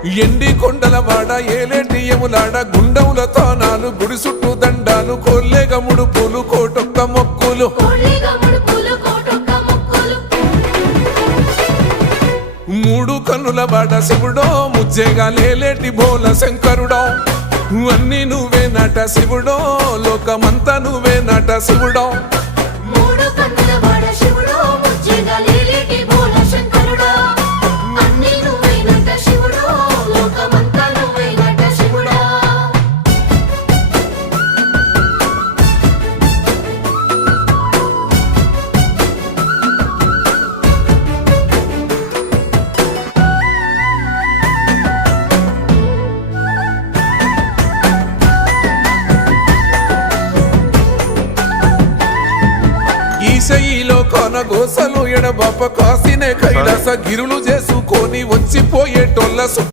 ఎండి కొండల వాడ ఏలేటియములాడ గుండముల తానాలు గుడి చుట్టూ దండాలు కోల్లేగ ముడుపులు కోటొక్క మొక్కులు మూడు కన్నుల వాడ శివుడో ముజ్జేగా లేలేటి బోల శంకరుడో అన్ని నువ్వే నట శివుడో లోకమంతా నువ్వే నట శివుడో ఈశయిలో కొనగోసలు ఎడబాప కాసినే కైలాస గిరులు చేసుకొని వచ్చిపోయేటోళ్ళ